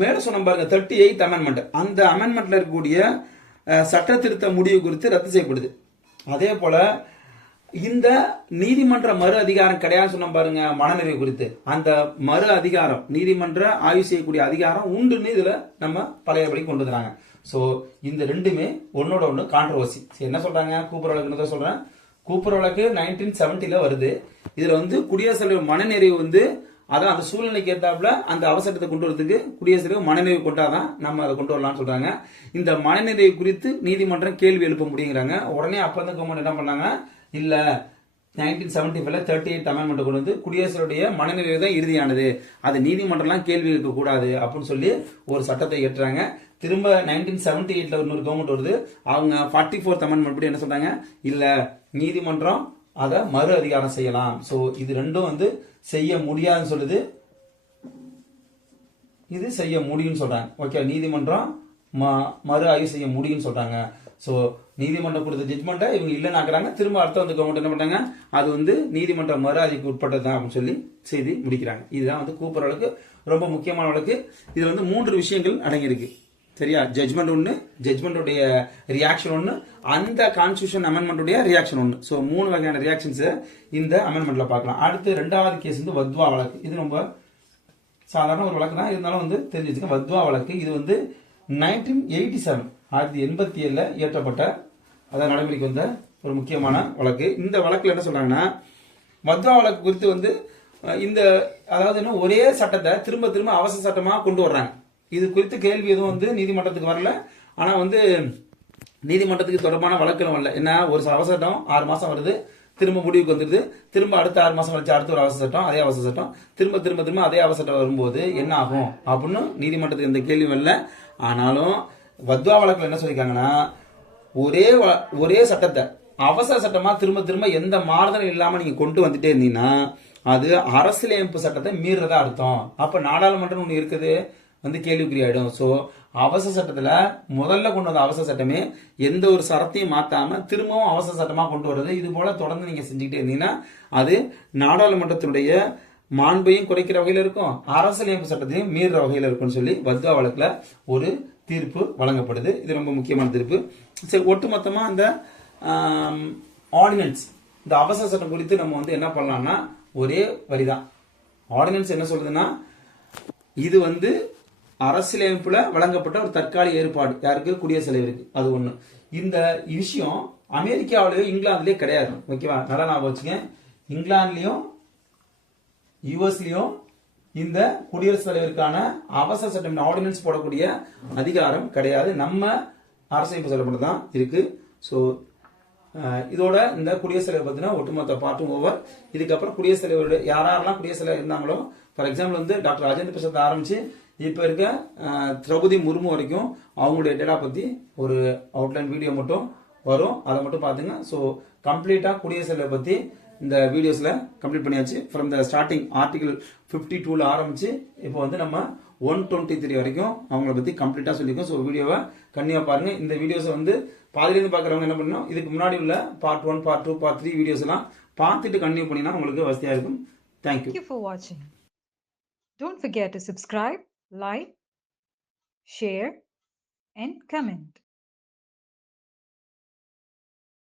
மேல சொன்ன பாருங்க 38th அமெண்ட்மெண்ட், அந்த அமெண்ட்மெண்ட்ல இருக்கக்கூடிய சட்ட திருத்த முடிவு குறித்து ரத்து செய்யப்படுது. அதே போல இந்த நீதிமன்ற மறு அதிகாரம் கிடையாது சொன்ன பாருங்க மனநிறைவு குறித்து, அந்த மறு அதிகாரம் நீதிமன்ற ஆய்வு செய்யக்கூடிய அதிகாரம் உண்டுன்னு இதுல நம்ம பழையபடி கொண்டு வந்தாங்க. சோ இந்த ரெண்டுமே ஒன்னோட ஒண்ணு கான்ட்ரோவர்சி. என்ன சொல்றாங்க? கூப்பர் வழக்கு சொல்றேன். கூப்பர் வழக்கு 1970ல வருது. இதுல வந்து குடியரசுத் தலைவர் மனநிறைவு வந்து அதான் அந்த சூழ்நிலைக்கு ஏற்றாப்புல அந்த அவசரத்தை கொண்டு வரதுக்கு குடியரசுத் தலைவர் மனநிறைவு கொண்டாதான் நம்ம அதை கொண்டு வரலாம்னு சொல்றாங்க. இந்த மனநிறைவு குறித்து நீதிமன்றம் கேள்வி எழுப்ப முடியுங்கிறாங்க. உடனே அப்ப வந்து கவர்மெண்ட் என்ன பண்ணாங்க, இல்ல 1975ல 38th அமெண்ட்மெண்ட் கொண்டு வந்து குடியரசுடைய மனநிறைவு தான் இறுதியானது, அது நீதிமன்றம்லாம் கேள்வி கேட்க கூடாது அப்படின்னு சொல்லி ஒரு சட்டத்தை ஏற்றாங்க. திரும்ப 1978ல இன்னொரு கவர்மெண்ட் வருது. அவங்க 44th அமெண்ட்மெண்ட் படி என்ன சொல்றாங்க, இல்ல நீதிமன்றம் அதை மறு அதிகாரம் செய்யலாம். சோ இது ரெண்டும் வந்து செய்ய முடியாதுன்னு சொல்லுது, இது செய்ய முடியும்னு சொல்றாங்க. ஓகே, நீதிமன்றம் மறு ஆய்வு செய்ய முடியும்னு சொல்றாங்க. சோ நீதிமன்றம் கொடுத்த ஜட்மெண்ட்டை இவங்க இல்லைன்னு ஆக்குறாங்க. திரும்ப அடுத்த வந்து கவர்மெண்ட் என்ன பண்ணாங்க, அது வந்து நீதிமன்ற மறு ஆய்வுக்கு உட்பட்டதுதான் அப்படின்னு சொல்லி செய்தி முடிக்கிறாங்க. இதுதான் வந்து கூப்பர் வழக்கு, ரொம்ப முக்கியமான வழக்கு. இதுல வந்து 3 விஷயங்கள் அடங்கியிருக்கு. சரியா? ஜட்மெண்ட் ஒன்று, ஜட்மெண்ட்டுடைய ரியாக்ஷன் ஒன்று, அந்த கான்ஸ்டியூஷன் அமெண்ட்மெண்ட்டுடைய ரியாக்ஷன் ஒன்று. ஸோ 3 வகையான ரியாக்ஷன்ஸ் இந்த அமெண்ட்மெண்ட்ல பார்க்கலாம். அடுத்து 2வது கேஸ் வந்து வத்வா வழக்கு. இது ரொம்ப சாதாரண ஒரு வழக்கு தான், இருந்தாலும் வந்து தெரிஞ்சு வச்சுக்க. வத்வா வழக்கு இது வந்து 1987ல இயற்றப்பட்ட, அதாவது நடைமுறைக்கு வந்த ஒரு முக்கியமான வழக்கு. இந்த வழக்குல என்ன சொல்றாங்கன்னா, வத்வா வழக்கு குறித்து வந்து இந்த அதாவது என்ன ஒரே சட்டத்தை திரும்ப திரும்ப அவசர சட்டமா கொண்டு வர்றாங்க. இது குறித்து கேள்வி எதுவும் வந்து நீதிமன்றத்துக்கு வரல. ஆனா வந்து நீதிமன்றத்துக்கு தொடர்பான வழக்குகளும் வரல. என்ன, ஒரு அவசர சட்டம் 6 மாசம் வருது, திரும்ப முடிவுக்கு வந்துருது, திரும்ப அடுத்த 6 மாசம் கழிச்சு அடுத்த ஒரு அவசர சட்டம், அதே அவசர சட்டம், திரும்ப திரும்ப திரும்ப அதே அவசர சட்டம் வரும்போது என்ன ஆகும் அப்படின்னு நீதிமன்றத்துக்கு எந்த கேள்வியும் இல்லை. ஆனாலும் வத்வா வழக்குல என்ன சொல்லிருக்காங்கன்னா, ஒரே சட்டத்தை அவசர சட்டமா திரும்ப திரும்ப எந்த மாறுதலும் இல்லாம நீங்க கொண்டு வந்துட்டே இருந்தீங்கன்னா அது அரசியலமைப்பு சட்டத்தை மீறதா அர்த்தம். அப்ப நாடாளுமன்றம் ஒண்ணு இருக்குது வந்து கேள்விக்குறியாயிடும். சோ அவசர சட்டத்துல முதல்ல கொண்டு வந்த அவசர சட்டமே எந்த ஒரு சரத்தையும் மாத்தாம திரும்பவும் அவசர சட்டமா கொண்டு வர்றது, இது போல தொடர்ந்து நீங்க செஞ்சுக்கிட்டே இருந்தீங்கன்னா அது நாடாளுமன்றத்தினுடைய மாண்பையும் குறைக்கிற வகையில இருக்கும், அரசியலமைப்பு சட்டத்தையும் மீறுற வகையில இருக்கும்னு சொல்லி வத்வா வழக்குல ஒரு தீர்ப்பு வழங்கப்படுது. இது ரொம்ப முக்கியமான தீர்ப்பு. சரி, ஒட்டுமொத்தமா இந்த ஆர்டினன்ஸ், இந்த அவசர சட்டம் குறித்து நம்ம வந்து என்ன பண்ணலாம்னா ஒரே வரிதான். ஆர்டினன்ஸ் என்ன சொல்றதுன்னா, இது வந்து அரசியலமைப்புல வழங்கப்பட்ட ஒரு தற்காலிக ஏற்பாடு, யாருக்கு, குடியரசுத் தலைவருக்கு. அது ஒண்ணு. இந்த விஷயம் அமெரிக்காவிலேயோ இங்கிலாந்துலயோ கிடையாது. ஓகேவா, நல்லா ஞாபகம் வச்சுங்க. இங்கிலாந்துலயும் யுஎஸ்லயும் இந்த குடியரசுத் தலைவருக்கான அவசர சட்டம் ஆர்டினன்ஸ் போடக்கூடிய அதிகாரம் கிடையாது. நம்ம அரசமைப்பு சட்டப்படி தான் இருக்கு. ஸோ இதோட இந்த குடியரசுத் தலைவர் பத்தின ஒட்டுமொத்த பாட்டும் ஓவர். இதுக்கப்புறம் குடியரசுத் தலைவருடைய யாரெல்லாம் குடியரசுத் தலைவர் இருந்தாங்களோ, ஃபார் எக்ஸாம்பிள் வந்து டாக்டர் ராஜேந்திர பிரசாத் ஆரம்பிச்சு இப்ப இருக்க திரௌபதி முர்மு வரைக்கும் அவங்களுடைய டேட்டா பத்தி ஒரு அவுட்லைன் வீடியோ மட்டும் வரும், அதை மட்டும் பாத்துங்க. ஸோ கம்ப்ளீட்டா குடியரசுத் தலைவர் பத்தி இந்த வீடியோஸ்ல கம்ப்ளீட் பண்ணியாச்சு. ஃப்ரம் த ஸ்டார்டிங் ஆர்டிகல் 52ல ஆரம்பிச்சு இப்போ வந்து நம்ம 123 வரைக்கும் அவங்கள பத்தி கம்ப்ளீட்டா சொல்லியிருக்கோம். ஸோ வீடியோவை கண்டிப்பா பாருங்க. இந்த வீடியோஸை வந்து பாதிலிருந்து பார்க்குறவங்க என்ன பண்ணணும், இதுக்கு முன்னாடி உள்ள பார்ட் 1, பார்ட் 2, பார்ட் 3 வீடியோஸ் எல்லாம் பார்த்துட்டு கண்டினியூ பண்ணினா உங்களுக்கு வசதியா இருக்கும். Thank you. Thank you for watching. Don't forget to subscribe, like, share, and comment.